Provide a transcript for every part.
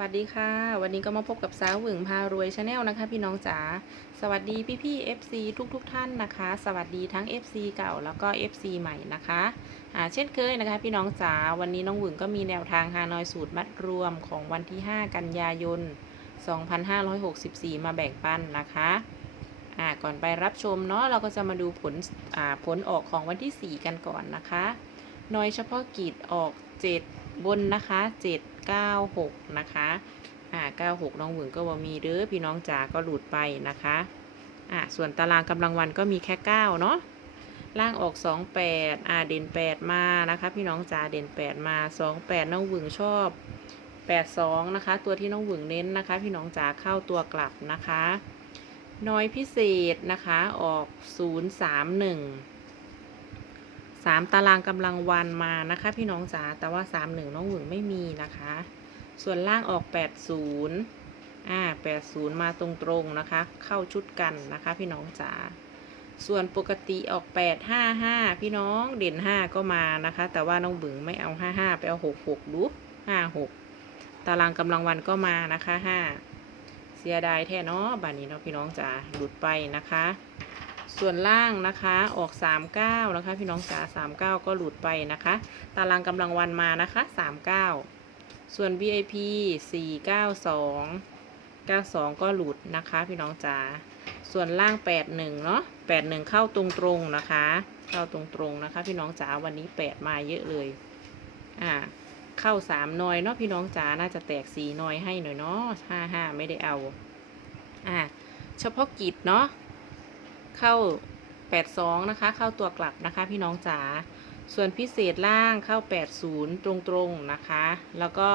วัสดีค่ะ วันนี้ก็มาพบกับสาวหวึงพารวยชาแนลนะคะ พี่น้องจ๋าสวัสดีพี่พี่ๆ FC ทุกทุกท่านนะคะ สวัสดีทั้ง FC เก่าแล้วก็ FC ใหม่นะคะอ่าเช่นเคยนะคะ พี่น้องจ๋าวันนี้น้องหวึงก็มีแนวทางฮานอยสูตรมัดรวมของวันที่ 5 กันยายน 2564 มาแบ่งปันนะคะอ่าก่อนไปรับชมเนาะเราก็จะมาดูผลอ่าผลออกของวันที่ 4 กันก่อนนะคะนอยเฉพาะกิจออก 7 บนนะคะ 7 9 6 นะคะอ่า96 น้องหวึงก็ว่ามีเด้อพี่น้องจ๋าก็หลุดไปนะคะอ่าส่วนตารางกำลังวันก็มีแค่ 9 เนาะล่างออก 28อ่าเด่น 8 มานะคะ พี่น้องจ๋าเด่น 8 มา 28 น้องหวึงชอบ 82 นะคะ ตัวที่น้องหวึงเน้นนะคะ พี่น้องจ๋าเข้าตัวกลับนะคะ น้อยพิเศษนะคะออก 031 สามตารางกำลังวันมานะคะ พี่น้องจ๋าแต่ว่าสามหนึ่งน้องหวึงไม่มีนะคะ ส่วนล่างออกแปดศูนย์อ่าแปดศูนย์มาตรงๆนะคะ เข้าชุดกันนะคะ พี่น้องจ๋าส่วนปกติออกแปดห้าห้าพี่น้องเด่นห้าก็มานะคะ แต่ว่าน้องบึงไม่เอาห้าห้าไปเอาหกหกดูห้าหกตารางกำลังวันก็มานะคะห้าเสียดายแท้เนาะบัดนี้เนาะพี่น้องจ๋าหลุดไปนะคะ ส่วนล่างนะคะออก 39 นะคะ พี่น้องจ๋า39 ก็หลุดไปนะคะ ตารางกำลังวันมานะคะ 39 ส่วน VIP 492 92 ก็หลุดนะคะ พี่น้องจ๋าส่วนล่าง 81 เนาะ81 เข้าตรงๆนะคะ เข้าตรงๆนะคะ พี่น้องจ๋าวันนี้ 8 มาเยอะเลยอ่าเข้า3นอยเนาะพี่น้องจ๋าน่าจะแตก4นอยให้หน่อยเนาะ55 ไม่ได้เอาอ่าเฉพาะกิจเนาะ เข้า 82 นะคะ เข้าตัวกลับนะคะ พี่น้องจ๋าส่วนพิเศษล่างเข้า 80 ตรงๆนะคะ แล้วก็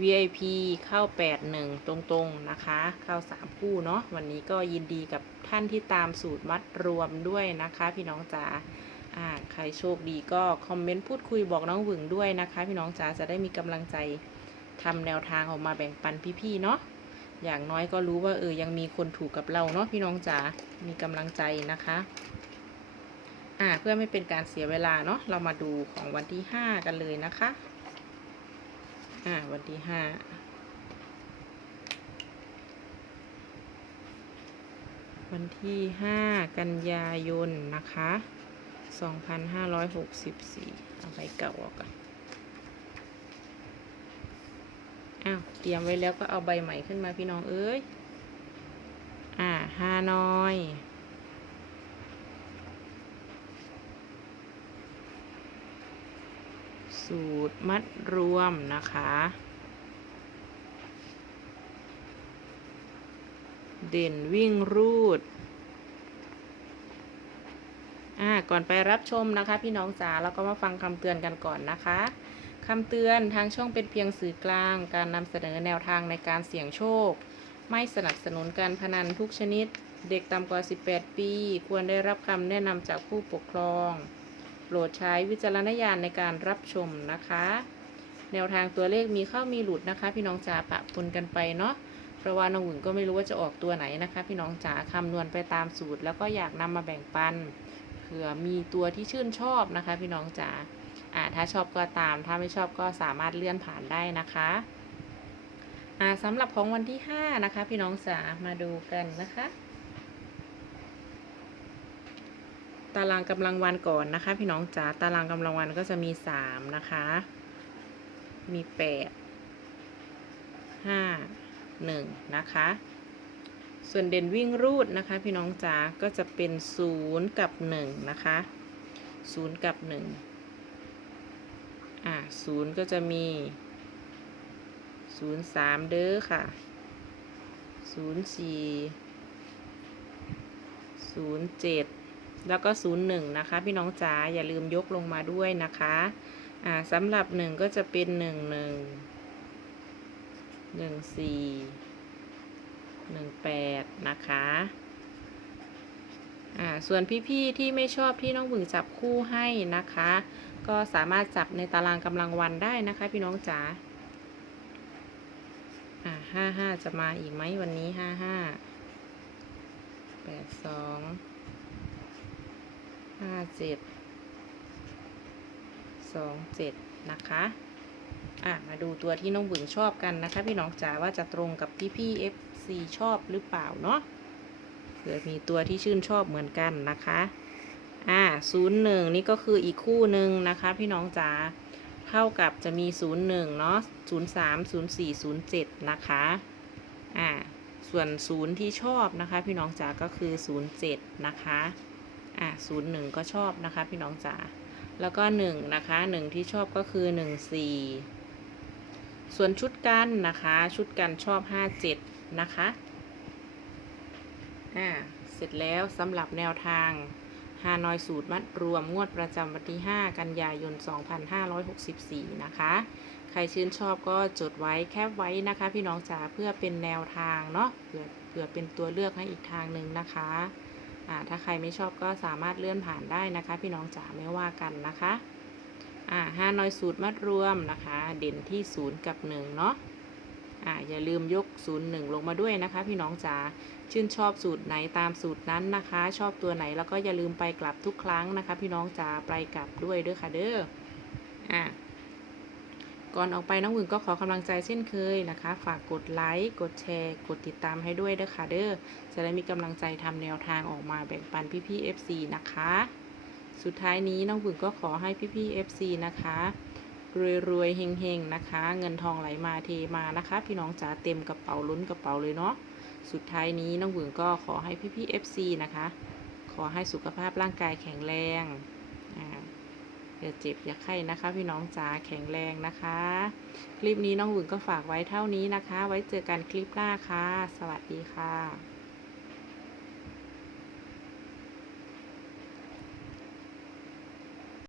VIP เข้า 81 ตรงๆนะคะ เข้า 3 คู่เนาะ วันนี้ก็ยินดีกับท่านที่ตามสูตรมัดรวมด้วยนะคะ พี่น้องจ๋าใครโชคดีก็คอมเมนต์พูดคุยบอกน้องหวึงด้วยนะคะ พี่น้องจ๋าจะได้มีกำลังใจทำแนวทางออกมาแบ่งปันพี่ๆเนาะ อย่างน้อยก็รู้ว่าเออยังมีคนถูกกับเราเนาะพี่น้องจ๋า มีกำลังใจนะคะ อ่าเพื่อไม่เป็นการเสียเวลาเนาะเรามาดูของวันที่ห้ากันเลยนะคะ อ่าวันที่ห้าวันที่ห้ากันยายน นะคะสองพันห้าร้อยหกสิบสี่เอาไปเก่าออกก่อน อ้าวเตรียมไว้แล้วก็เอาใบใหม่ขึ้นมาพี่น้องเอ้ย อ่าห้าน้อยสูตรมัดรวมนะคะ เด่นวิ่งรูด อ่า ก่อนไปรับชมนะคะ พี่น้องจ๋าเราก็มาฟังคำเตือนกันก่อนนะคะ คำเตือนทางช่องเป็นเพียงสื่อกลาง การนำเสนอแนวทางในการเสี่ยงโชค ไม่สนับสนุนการพนันทุกชนิด เด็กต่ำกว่า 18 ปี ควรได้รับคำแนะนำจากผู้ปกครองโปรดใช้วิจารณญาณในการรับชมนะคะ แนวทางตัวเลขมีเข้ามีหลุดนะคะ พี่น้องจ๋าปะปนกันไปเนาะเพราะว่าน้องหวึงก็ไม่รู้ว่าจะออกตัวไหนนะคะ พี่น้องจ๋าคำนวณไปตามสูตร แล้วก็อยากนำมาแบ่งปันเผื่อมีตัวที่ชื่นชอบนะคะ พี่น้องจ๋า อ่าถ้าชอบก็ตาม ถ้าไม่ชอบก็สามารถเลื่อนผ่านได้นะคะอ่าสำหรับของวันที่ 5 นะคะ พี่น้องจ๋ามาดูกันนะคะ ตารางกำลังวันก่อนนะคะ พี่น้องจ๋าตารางกำลังวันก็จะมีสามนะคะ มีแปดห้าหนึ่งนะคะส่วนเด่นวิ่งรูดนะคะ พี่น้องจ๋าก็จะเป็นศูนย์กับหนึ่งนะคะศูนย์กับหนึ่ง อ่าศูนย์ก็จะมีศูนย์สามเด้อค่ะศูนย์สี่ศูนย์เจ็ดแล้วก็01นย์หนึ่งนะคะ พี่น้องจ๋าอย่าลืมยกลงมาด้วยนะคะอ่าสำหรับ1ก็จะเป็น1 1 1 4 1 8นะคะ อ่าส่วนพี่ๆที่ไม่ชอบที่น้องบึงจับคู่ให้นะคะ ก็สามารถจับในตารางกำลังวันได้นะคะ พี่น้องจ๋าอ่าห้าห้าจะมาอีกไหมวันนี้ห้าห้าแปดสองห้าเจ็ดสองเจ็ดนะคะอะมาดูตัวที่น้องบึงชอบกันนะคะ พี่น้องจ๋าว่าจะตรงกับพี่พี่เอฟซีชอบหรือเปล่าเนาะ เผื่อมีตัวที่ชื่นชอบเหมือนกันนะคะ อ่าศูนย์หนึ่งนี่ก็คืออีกคู่หนึ่งนะคะ พี่น้องจ๋า เท่ากับจะมีศูนย์หนึ่งเนาะศูนย์สามศูนย์สี่ศูนย์เจ็ดนะคะ อ่า ส่วนศูนย์ที่ชอบนะคะ พี่น้องจ๋าก็คือศูนย์เจ็ดนะคะ อ่าศูนย์หนึ่งก็ชอบนะคะ พี่น้องจ๋า แล้วก็หนึ่งนะคะหนึ่งที่ชอบก็คือหนึ่งสี่ส่วนชุดกันนะคะ ชุดกันชอบห้าเจ็ดนะคะ อ่าเสร็จแล้วสำหรับแนวทางฮานอยสูตรมัดรวมงวดประจำวันที่ 5 กันยายน 2564 นะคะ ใครชื่นชอบก็จดไว้แคปไว้นะคะ พี่น้องจ๋าเพื่อเป็นแนวทางเนาะเผื่อเผื่อเป็นตัวเลือกให้อีกทางหนึ่งนะคะอ่าถ้าใครไม่ชอบก็สามารถเลื่อนผ่านได้นะคะ พี่น้องจ๋าไม่ว่ากันนะคะอ่าฮานอยสูตรมัดรวมนะคะ เด่นที่ 0 กับ 1 เนาะ อ่าอย่าลืมยก 0 1 ลงมาด้วยนะคะ พี่น้องจ๋าชื่นชอบสูตรไหนตามสูตรนั้นนะคะ ชอบตัวไหนแล้วก็อย่าลืมไปกลับทุกครั้งนะคะ พี่น้องจ๋าไปกลับด้วยเด้อค่ะเด้ออะก่อนออกไปน้องหวึงก็ขอกำลังใจเช่นเคยนะคะ ฝากกดไลค์ กดแชร์ กดติดตามให้ด้วยเด้อค่ะเด้อ จะได้มีกำลังใจทำแนวทางออกมาแบ่งปันพี่ๆ FC นะคะ สุดท้ายนี้น้องหวึงก็ขอให้พี่ๆ FC นะคะ รวยๆเฮงๆนะคะ เงินทองไหลมาเทมานะคะ พี่น้องจ๋าเต็มกระเป๋าล้นกระเป๋าเลยเนาะสุดท้ายนี้น้องหวึงก็ขอให้พี่ๆ FC นะคะ ขอให้สุขภาพร่างกายแข็งแรงอย่าเจ็บอย่าไข้นะคะ พี่น้องจ๋าแข็งแรงนะคะ คลิปนี้น้องหวึงก็ฝากไว้เท่านี้นะคะ ไว้เจอกันคลิปหน้าค่ะ สวัสดีค่ะ